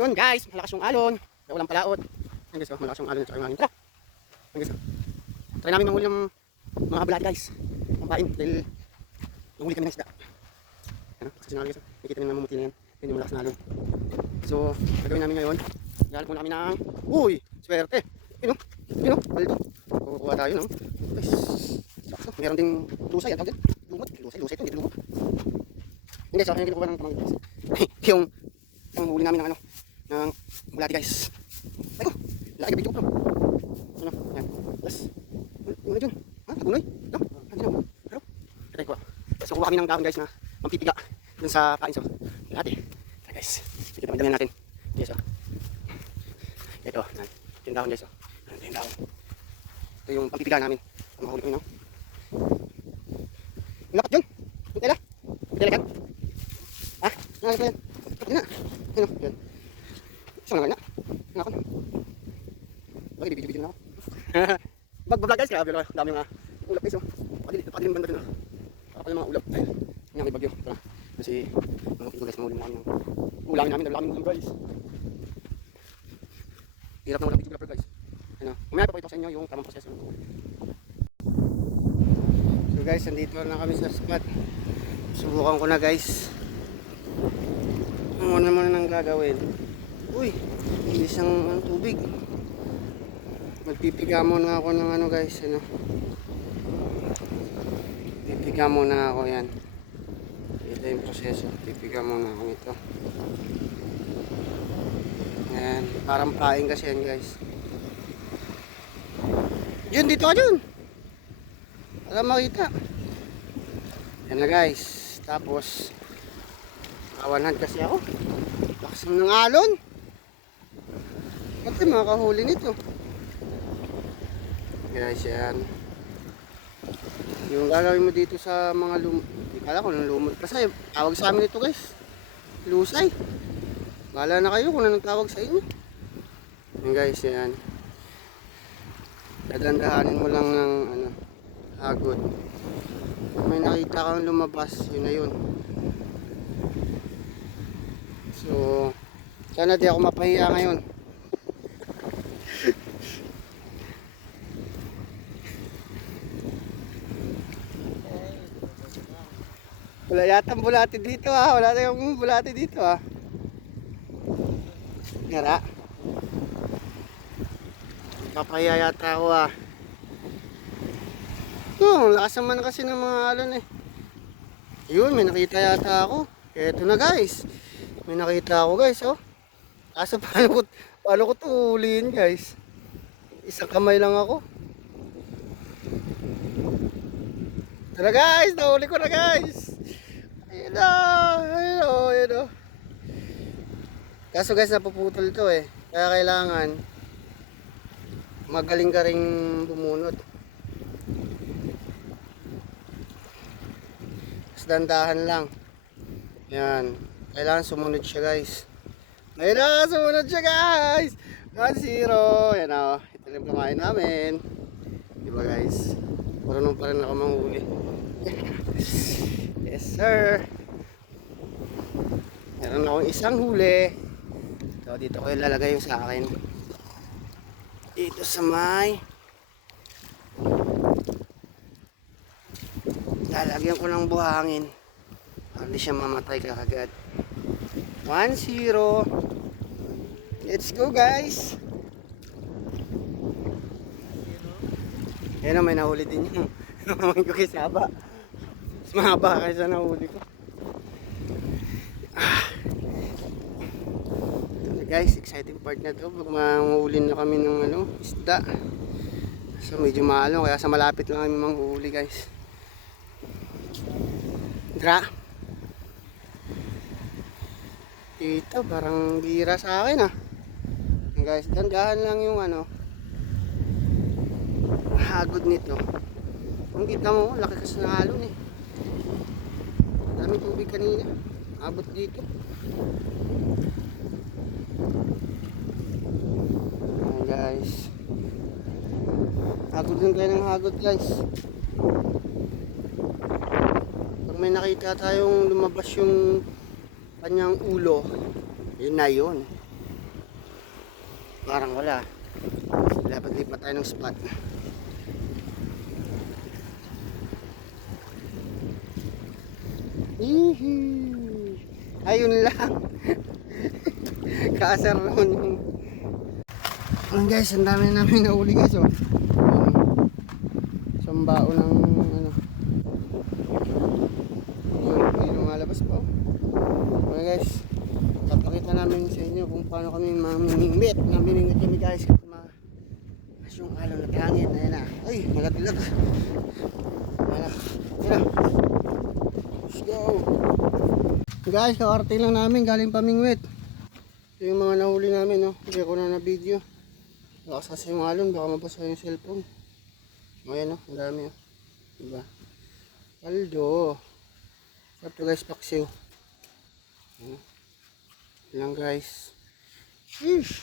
Yun guys, malakas yung alon. Kaya walang palaot. Ayan guys, malakas yung alon at yung hangin. Tara! Ayan guys, try namin manghuli ng mga bulati guys. Pampain dahil nanghuli kami ng isda. Ano? Kasi sinali guys, nakikita nyo namumuti na yan. Yun yung malakas na alon. So, gagawin namin ngayon. Galit muna kami ng... Uy! Swerte! Yun o! Yun o! Paldo! Kukuha tayo no? Guys, sakto. Meron ding lusay. Ang tawag din. Lumot. Lusay ito. Hindi lumot. Yun guys, yung kinukuha ng pamangkin guys. yung huli namin ng ano, ng bulati guys. Ay ko! Laki ka video ko. Ano? Yan. Plus. Ano dyan? Ha? Nagunoy? No? Ano dyan? Pero? Try ko. So, kuha kami ng dahon guys na mampipiga dun sa kain. So, bulati. Try guys. Sige, tamad-damihan natin. Yes, oh. Ito, yan. Ito yung dahon guys, oh. Ito yung dahon. Ito yung pampipiga namin. Ang mahuli ko yun, no? Yung lapat dyan. Yung tela. Yung tela kan. Ha? Nakakit na yan. Nakakit na. Ayun, oh. Yan. Isang lang na. Nakakit. Bakit, bibidyo na ako. Mag-vlog guys, kaya vlog. Dami mga ulap guys, oh. Padilim banda dun, oh. Kapal ng mga ulap. Ayun. Yan, may bagyo. Ito na. Kasi, mga guys, mahuli mo kami ng ulangin namin. Dalo kami ulam guys. Hirap na walang videographer guys. Ano, mamaya papakita ko sa inyo yung tamang proseso. So guys, nandito na kami sa spot. Subukan ko na guys. Ano naman nang gagawin? Uy, isang tubig. Magpipiga muna ako ng ano guys, ano. Pipiga muna ako yan. Ito yung proseso. Pipiga muna ako ito. Ayan, parang paing kasi yan guys. Yun, dito ka dyan. Para makita. Yan na guys. Tapos, kawanhan kasi ako. Lakas ng alon. Pati makakahuli nito. Guys, yan. Yung gagawin mo dito sa mga lumot. Hindi kala ko ng lumot. Kasi tawag sa amin ito guys. Lusay. Bahala na kayo kung anong tawag sa inyo. Yan guys, yan. Dadandahanin mo lang ng ano, hagod. May nakita kang lumabas, yun na yun. So, sana di ako mapahiya ngayon. Wala yata bulati dito ha. Wala tayong bulati dito ha. Ngara. Papahiya yata ako ah. Lakas naman kasi ng mga alon eh. Yun, may nakita yata ako. Eto na guys. May nakita ako guys, oh. Kaso paano ko tuliin guys? Isang kamay lang ako. Tara guys, nahuli ko na guys. Ayun na, ayun o. Kaso guys, napuputol to eh. Kaya kailangan magaling ka ring bumunot. Mas dandahan lang. Yan. Kailangan sumunod siya guys. Ayun na, sumunod siya guys. 1-0. Yan o. Ito lang pamain namin. Diba guys? Marunong pa rin ako manghuli. Yes sir. Meron akong isang huli. So dito ko ilalagay yung sa akin. Dito sa may lalagyan ko ng buhangin. Hindi siya mamatay kagad. 1-0. Let's go guys. Yan o, may nahuli din yung naman ko kisaba. Mas mahaba kaysa nahuli ko. Guys, exciting part na to. Manghuli na kami ng ano, isda. So medyo mahalo, kaya sa malapit lang kami manghuli guys. Dra. Dito parang gira sa akin ah. Guys, dandahan lang yung ano, hagod nito. Kung kita mo, laki kasi ng alon eh. Dami tubig kanina. Abot dito. Ayan guys. Hagod din kayo ng hagod guys. Pag may nakita tayong lumabas yung kanyang ulo, yun na yun. Parang wala. Dapat lipat tayo ng spot. Hihi. Ayun lang. Kaasar naman yung... Ayan guys, ang dami namin nahuli guys oh. Isang bao ng ano. Yung lumalabas pa oh. Ayan guys, papakita namin sa inyo kung paano kami mamimingwit. Namimingwit kami guys. Mas yung alaw na tangin. Ayan na. Ay, malaglag. Ayan na. Ayan na. Let's go. Guys, kakarating lang namin galing pamingwit. Ito yung mga nahuli namin no. Hindi ko na na-video. Lakas kasi yung alon, baka mabasa yung cellphone. Ayan o, ang dami o. Diba? Paldo. Sarap to guys, paksiw. Ayan lang guys. Sheesh.